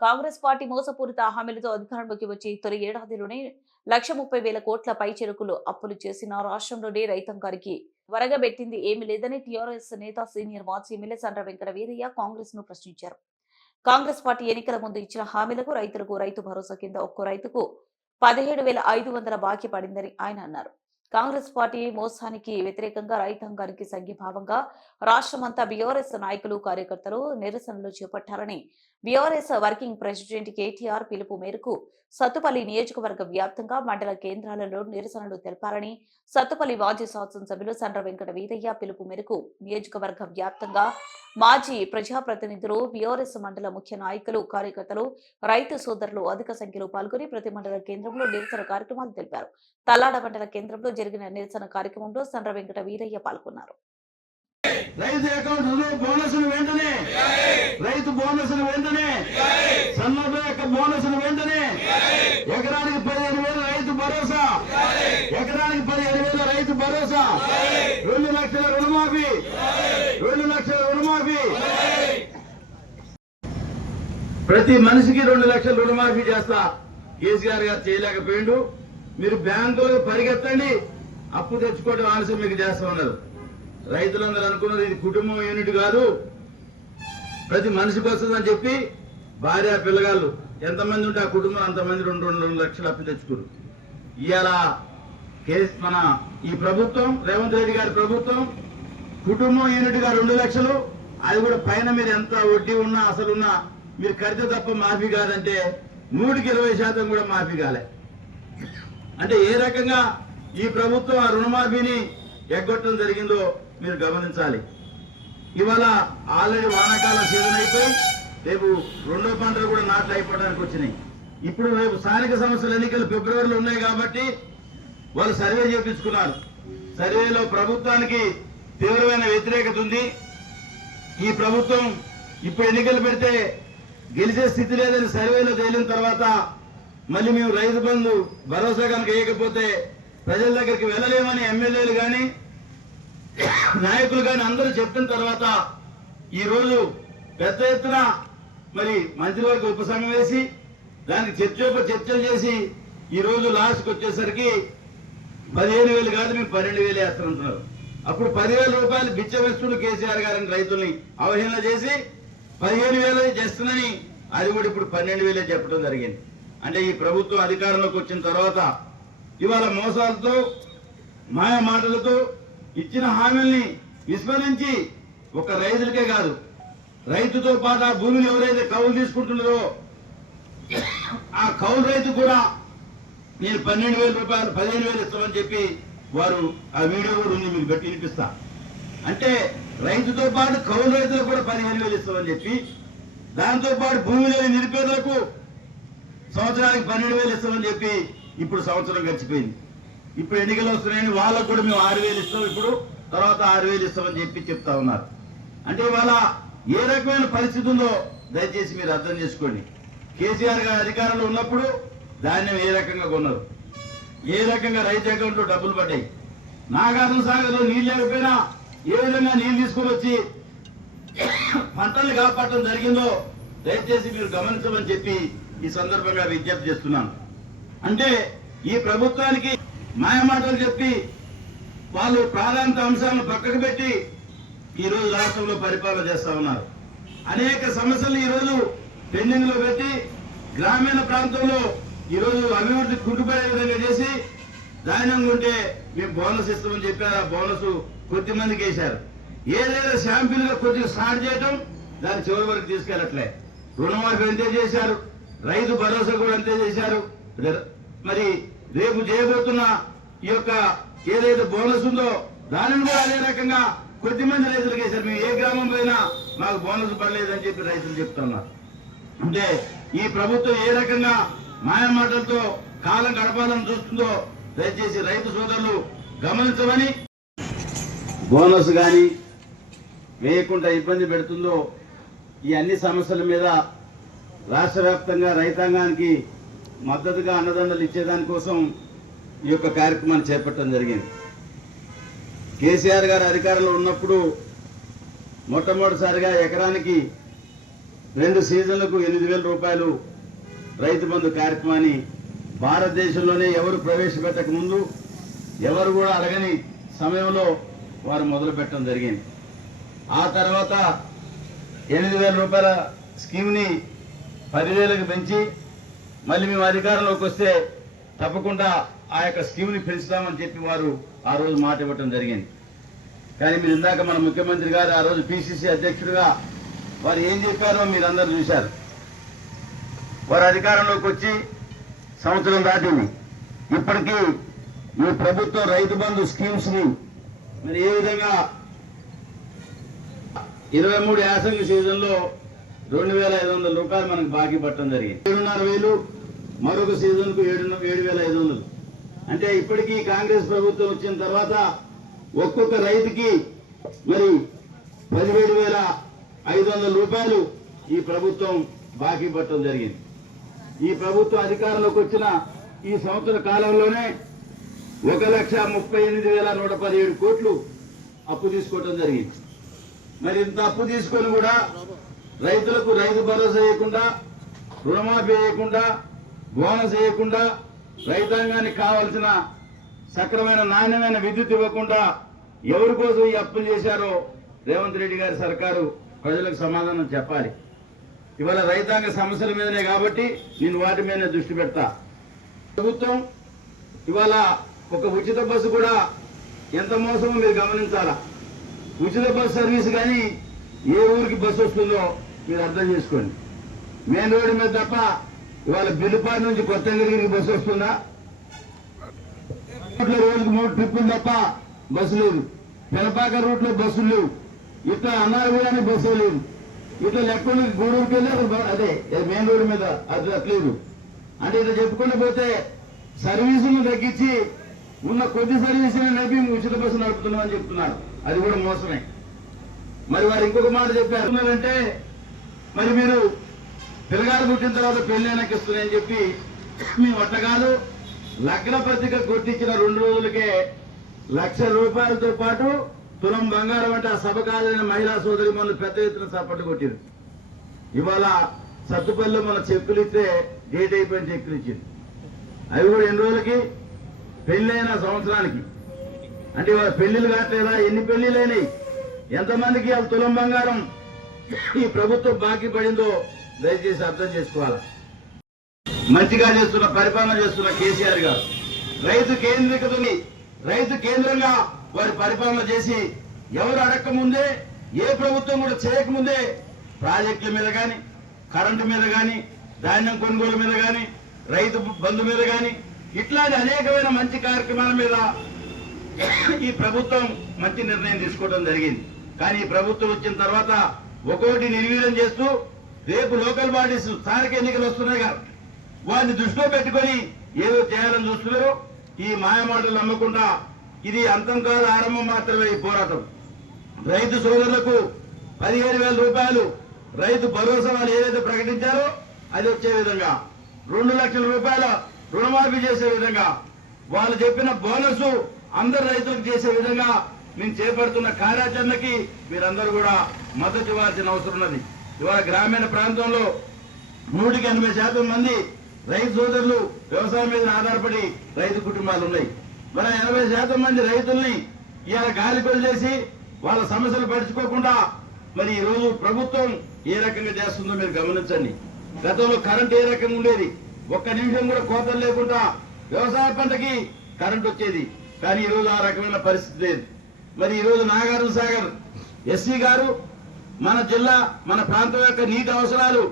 Congress party మోసపూరిత హామీలతో అధికారంలోకి వచ్చి తొలి ఏడాదిలోనే లక్ష ముప్పై వేల కోట్ల పై చెరుకులు అప్పులు చేసిన రాష్ట్రంలోనే రైతాంగానికి వరగబెట్టింది ఏమీ లేదని టీఆర్ఎస్ నేత సీనియర్ మాజీ ఎమ్మెల్యే సండ్ర వెంకట వీరయ్య కాంగ్రెస్ను ప్రశ్నించారు. కాంగ్రెస్ పార్టీ ఎన్నికల ముందు ఇచ్చిన హామీలకు రైతులకు రైతు భరోసా కింద ఒక్కో రైతుకు పదిహేడు వేల ఐదు వందల బాకీ పడిందని ఆయన అన్నారు. కాంగ్రెస్ పార్టీ మోసానికి వ్యతిరేకంగా రైతాంగానికి సంఘీభావంగా రాష్ట్రమంతా బీఆర్ఎస్ నాయకులు కార్యకర్తలు నిరసనలు చేపట్టారని బీఆర్ఎస్ వర్కింగ్ ప్రెసిడెంట్ కేటీఆర్ పిలుపు మేరకు సత్తుపల్లి నియోజకవర్గ వ్యాప్తంగా మండల కేంద్రాలలో నిరసనలు తెలిపారని సత్తుపల్లి మాజీ శాసనసభ్యులు సండ్ర వెంకట వీరయ్య పిలుపు మేరకు నియోజకవర్గ వ్యాప్తంగా మాజీ ప్రజాప్రతినిధులు బీఆర్ఎస్ మండల ముఖ్య నాయకులు కార్యకర్తలు రైతు సోదరులు అధిక సంఖ్యలో పాల్గొని ప్రతి మండల కేంద్రంలో నిరసన కార్యక్రమాలు తెలిపారు. తల్లాడ మండల కేంద్రంలో జరిగిన నిరసన కార్యక్రమంలో సండ్ర వెంకట వీరయ్య పాల్గొన్నారు. రైతు అకౌంట్ బోనస్ వెంటనే. రైతు బోనస్ వెంటనే. సన్నబ యొక్క బోనస్ వెంటనే. ఎకరానికి పదిహేను వేల రైతు భరోసా. ఎకరానికి పదిహేను వేల రైతు భరోసా. రెండు లక్షల రుణమాఫీ. రెండు లక్షల రుణమాఫీ. ప్రతి మనిషికి రెండు లక్షల రుణమాఫీ చేస్తా కేసీఆర్ గారు చేయలేకపోయిండు. మీరు బ్యాంకులకు పరిగెత్తండి. అప్పు తెచ్చుకోవడం ఆలస్యం మీకు చేస్తా ఉన్నారు. రైతులందరూ అనుకున్నది ఇది కుటుంబం యూనిట్ కాదు. ప్రతి మనిషికి వస్తుందని చెప్పి భార్య పిల్లగాళ్ళు ఎంతమంది ఉంటే ఆ కుటుంబం అంతమంది రెండు రెండు రెండు లక్షలు అప్పు తెచ్చుకోరు. ఇలా కేసు మన ఈ ప్రభుత్వం రేవంత్ రెడ్డి గారి ప్రభుత్వం కుటుంబం యూనిట్గా రెండు లక్షలు. అది కూడా పైన మీరు ఎంత వడ్డీ ఉన్నా అసలు ఉన్నా మీరు కడితే తప్ప మాఫీ కాదంటే నూటికి ఇరవై శాతం కూడా మాఫీ కాలే. అంటే ఏ రకంగా ఈ ప్రభుత్వం ఆ రుణమాఫీని ఎగ్గొట్టడం జరిగిందో మీరు గమనించాలి. ఇవాళ ఆల్రెడీ వానాకాలం సీజన్ అయిపోయి రేపు రెండో పంటలు కూడా నాట్లు అయిపోవడానికి వచ్చినాయి. ఇప్పుడు రేపు స్థానిక సంస్థల ఎన్నికలు ఫిబ్రవరిలో ఉన్నాయి కాబట్టి వాళ్ళు సర్వే చేపించుకున్నారు. సర్వేలో ప్రభుత్వానికి తీవ్రమైన వ్యతిరేకత ఉంది. ఈ ప్రభుత్వం ఇప్పుడు ఎన్నికలు పెడితే గెలిచే స్థితి లేదని సర్వేలో తేలిన తర్వాత మళ్ళీ మేము రైతు బంధు భరోసా కనుక వేయకపోతే ప్రజల దగ్గరికి వెళ్ళలేమని ఎమ్మెల్యేలు కానీ నాయకులు కానీ అందరూ చెప్పిన తర్వాత ఈరోజు పెద్ద ఎత్తున మరి మంత్రివర్గ ఉపసంఘం వేసి దానికి చర్చోప చర్చలు చేసి ఈరోజు లాస్ట్కి వచ్చేసరికి పదిహేను వేలు కాదు మేము పన్నెండు వేలు వేస్తామంటున్నారు. అప్పుడు పదివేల రూపాయలు బిచ్చ వేస్తున్న కేసీఆర్ గారిని రైతుల్ని అవహేళన చేసి పదిహేను వేలు చేస్తుందని అది కూడా ఇప్పుడు పన్నెండు వేలే చెప్పడం జరిగింది. అంటే ఈ ప్రభుత్వం అధికారంలోకి వచ్చిన తర్వాత ఇవాళ మోసాలతో మాయ మాటలతో ఇచ్చిన హామీల్ని విస్మరించి ఒక రైతులకే కాదు రైతుతో పాటు ఆ భూమిని ఎవరైతే కౌలు తీసుకుంటున్నారో ఆ కౌలు రైతు కూడా నేను పన్నెండు వేల రూపాయలు పదిహేను వేలు ఇస్తామని చెప్పి వారు ఆ వీడియో కూడా ఉంది మీకు పెట్టి వినిపిస్తా. అంటే రైతుతో పాటు కౌలు రైతులకు కూడా పదిహేను వేలు ఇస్తామని చెప్పి దాంతో పాటు భూమి లేని నిరుపేదలకు సంవత్సరానికి పన్నెండు వేలు ఇస్తామని చెప్పి ఇప్పుడు సంవత్సరం గడిచిపోయింది. ఇప్పుడు ఎన్నికలు వస్తున్నాయని వాళ్ళకు కూడా మేము ఆరు వేలు ఇస్తాం ఇప్పుడు తర్వాత ఆరు వేలు ఇస్తామని చెప్పి చెప్తా ఉన్నారు. అంటే ఇవాళ ఏ రకమైన పరిస్థితి ఉందో దయచేసి మీరు అర్థం చేసుకోండి. కేసీఆర్ గారు అధికారంలో ఉన్నప్పుడు ధాన్యం ఏ రకంగా కొన్నారు? ఏ రకంగా రైతు అకౌంట్లో డబ్బులు పడ్డాయి? నాగార్జున సాగర్లో నీళ్ళు లేకపోయినా ఏ విధంగా నీళ్ళు తీసుకుని వచ్చి పంటలు కాపాడటం జరిగిందో దయచేసి మీరు గమనించమని చెప్పి ఈ సందర్భంగా విజ్ఞప్తి చేస్తున్నాను. అంటే ఈ ప్రభుత్వానికి మాయమాటలు చెప్పి వాళ్ళు ప్రాధాన్యత అంశాలను పక్కకు పెట్టి ఈ రోజు రాష్ట్రంలో పరిపాలన చేస్తా ఉన్నారు. అనేక సమస్యలు ఈ రోజు పెండింగ్లో పెట్టి గ్రామీణ ప్రాంతంలో ఈ రోజు అభివృద్ధి కుంటుపడే విధంగా చేసి ధాన్యం ఉంటే మేము బోనస్ ఇస్తామని చెప్పారు. ఆ బోనస్ కొద్ది మందికి వేశారు ఏదైనా శాంపిల్గా కొద్దిగా స్టార్ట్ చేయటం దాన్ని చివరి వరకు తీసుకెళ్ళట్లే. రుణమాఫీ ఎంతే చేశారు. రైతు భరోసా కూడా అంతే చేశారు. మరి రేపు చేయబోతున్న ఈ యొక్క ఏదైతే బోనస్ ఉందో దానిని కూడా అదే రకంగా కొద్ది మంది రైతులకు వేశారు మేము ఏ గ్రామం పోయినా మాకు బోనస్ పడలేదని చెప్పి రైతులు చెప్తున్నారు అంటే ఈ ప్రభుత్వం ఏ రకంగా మాయ మాటలతో కాలం గడపాలని చూస్తుందో దయచేసి రైతు సోదరులు గమనించమని బోనస్ కానీ వేయకుండా ఇబ్బంది పెడుతుందో ఈ అన్ని సమస్యల మీద రాష్ట్ర వ్యాప్తంగా రైతాంగానికి మద్దతుగా అన్నదండలు ఇచ్చేదానికోసం ఈ యొక్క కార్యక్రమాన్ని చేపట్టడం జరిగింది. కేసీఆర్ గారు అధికారంలో ఉన్నప్పుడు మొట్టమొదటిసారిగా ఎకరానికి రెండు సీజన్లకు ఎనిమిది వేల రూపాయలు రైతు బంధు కార్యక్రమాన్ని భారతదేశంలోనే ఎవరు ప్రవేశపెట్టక ముందు ఎవరు కూడా అడగని సమయంలో వారు మొదలుపెట్టడం జరిగింది. ఆ తర్వాత ఎనిమిది వేల రూపాయల స్కీమ్ని పదివేలకు పెంచి మళ్ళీ మేము అధికారంలోకి వస్తే తప్పకుండా ఆ యొక్క స్కీమ్ని పెంచుతామని చెప్పి వారు ఆ రోజు మాట ఇవ్వటం జరిగింది. కానీ మీరు ఇందాక మన ముఖ్యమంత్రి గారు ఆ రోజు పిసిసి అధ్యక్షుడిగా వారు ఏం చెప్పారో మీరు చూశారు. వారు అధికారంలోకి వచ్చి సంవత్సరం దాటింది. ఇప్పటికీ ఈ ప్రభుత్వం రైతు బంధు స్కీమ్స్ని మరి ఏ విధంగా ఇరవై మూడు యాసంగి సీజన్లో రెండు వేల ఐదు వందల రూపాయలు మనకు బాకీ పట్టడం జరిగింది. ఏడున్నర వేలు మరొక సీజన్కు ఏడు ఏడు వేల ఐదు వందలు. అంటే ఇప్పటికీ కాంగ్రెస్ ప్రభుత్వం వచ్చిన తర్వాత ఒక్కొక్క రైతుకి మరి పదిహేడు వేల ఐదు వందల రూపాయలు ఈ ప్రభుత్వం బాకీ పట్టడం జరిగింది. ఈ ప్రభుత్వం అధికారంలోకి వచ్చిన ఈ సంవత్సర కాలంలోనే ఒక లక్ష ముప్పై ఎనిమిది వేల నూట పదిహేడు కోట్లు అప్పు తీసుకోవటం జరిగింది. మరి ఇంత అప్పు తీసుకొని కూడా రైతులకు రైతు భరోసా వేయకుండా రుణమాఫీ చేయకుండా బోనస్ చేయకుండా రైతాంగానికి కావలసిన సక్రమైన నాణ్యమైన విద్యుత్ ఇవ్వకుండా ఎవరి కోసం ఈ అప్పులు చేశారో రేవంత్ రెడ్డి గారి సర్కారు ప్రజలకు సమాధానం చెప్పాలి. ఇవాళ రైతాంగ సమస్యల మీదనే కాబట్టి నేను వాటి మీదనే దృష్టి పెడతా. ప్రభుత్వం ఇవాళ ఒక ఉచిత బస్సు కూడా ఎంత మోసమో మీరు గమనించాలా? ఉచిత బస్సు సర్వీస్ కానీ ఏ ఊరికి బస్సు వస్తుందో మీరు అర్థం చేసుకోండి. మెయిన్ రోడ్డు మీద తప్ప ఇవాళ బిల్లుపాటి నుంచి కొత్తగిరికి బస్సు వస్తుందా? రూట్లో రోజుకు మూడు ట్రిప్పులు తప్ప బస్సు లేదు. పిలపాక రూట్లో బస్సులు లేవు. ఇట్లా అన్నారగూడానికి బస్సు లేదు. ఇట్లా లెక్కలు గూడూరుకి వెళ్ళి అదే మెయిన్ రోడ్డు మీద అది అట్లేదు అంటే ఇట్లా చెప్పుకుంటూ పోతే సర్వీసులను తగ్గించి ఉన్న కొద్ది సర్వీసులు నడిపి ఉచిత బస్సు నడుపుతున్నామని చెప్తున్నారు. అది కూడా మోసమే. మరి వారు ఇంకొక మాట చెప్పారు. అంటే మరి మీరు పిల్లగాడు పుట్టిన తర్వాత పెళ్ళైనాకి ఇస్తున్నాయని చెప్పి మీ ఒట్టగాలు లగ్న పత్రిక కొట్టించిన రెండు రోజులకే లక్ష రూపాయలతో పాటు తులం బంగారం అంటే ఆ సభకాలైన మహిళా సోదరి మొన్న పెద్ద ఎత్తున చప్పట్లు కొట్టింది. ఇవాళ సత్తుపల్లిలో మన చెక్కులు ఇస్తే డేట్ అయిపోయిన చెక్కులు ఇచ్చింది. అవి కూడా ఎన్ని రోజులకి? పెళ్ళైన సంవత్సరానికి. అంటే ఇవాళ పెళ్ళిళ్ళు కావట్లేదా? ఎన్ని పెళ్ళిళ్ళు అయినాయి? ఎంతమందికి వాళ్ళ తులం బంగారం ఈ ప్రభుత్వం బాకీ పడిందో దయచేసి అర్థం చేసుకోవాలి? మంచిగా చేస్తున్న పరిపాలన చేస్తున్న కేసీఆర్ గారు. రైతు కేంద్రీకృతని రైతు కేంద్రంగా వారి పరిపాలన చేసి ఎవరు అడగకముందే ఏ ప్రభుత్వం కూడా చేయకముందే ప్రాజెక్టుల మీద కానీ కరెంటు మీద కానీ ధాన్యం కొనుగోలు మీద కానీ రైతు బంధు మీద కానీ ఇట్లాంటి అనేకమైన మంచి కార్యక్రమాల మీద ఈ ప్రభుత్వం మంచి నిర్ణయం తీసుకోవడం జరిగింది. కానీ ఈ ప్రభుత్వం వచ్చిన తర్వాత ఒక్కొక్కటి నిర్వీర్యం చేస్తూ రేపు లోకల్ బాడీస్ స్థానిక ఎన్నికలు వస్తున్నాయి కాబట్టి వారిని దృష్టిలో పెట్టుకొని ఏదో చేయాలని చూస్తున్నారు. ఈ మాయమాటలు నమ్మకుండా ఇది అంతం కాదు ఆరంభం మాత్రమే ఈ పోరాటం. రైతు సోదరులకు పదిహేను వేల రూపాయలు రైతు భరోసా వాళ్ళు ఏదైతే ప్రకటించారో అది వచ్చే విధంగా రెండు లక్షల రూపాయల రుణమాఫీ చేసే విధంగా వాళ్ళు చెప్పిన బోనస్ అందరు రైతులకు చేసే విధంగా మేము చేపడుతున్న కార్యాచరణకి మీరందరూ కూడా మద్దతు ఇవ్వాల్సిన అవసరం ఉన్నది. ఇవాళ గ్రామీణ ప్రాంతంలో నూటికి ఎనభై శాతం మంది రైతు సోదరులు వ్యవసాయం మీద ఆధారపడి రైతు కుటుంబాలు ఉన్నాయి. మన ఎనభై శాతం మంది రైతుల్ని ఇలా గాలి చేసి వాళ్ళ సమస్యలు పడుచుకోకుండా మరి ఈ రోజు ప్రభుత్వం ఏ రకంగా చేస్తుందో మీరు గమనించండి. గతంలో కరెంట్ ఏ రకంగా ఉండేది? ఒక్క నిమిషం కూడా కోతలు లేకుండా వ్యవసాయ పంటకి కరెంట్ వచ్చేది. కానీ ఈ రోజు ఆ రకమైన పరిస్థితి లేదు. మరి ఈరోజు నాగార్జున సాగర్ ఎస్సీ గారు మన జిల్లా మన ప్రాంతం యొక్క నీటి అవసరాలు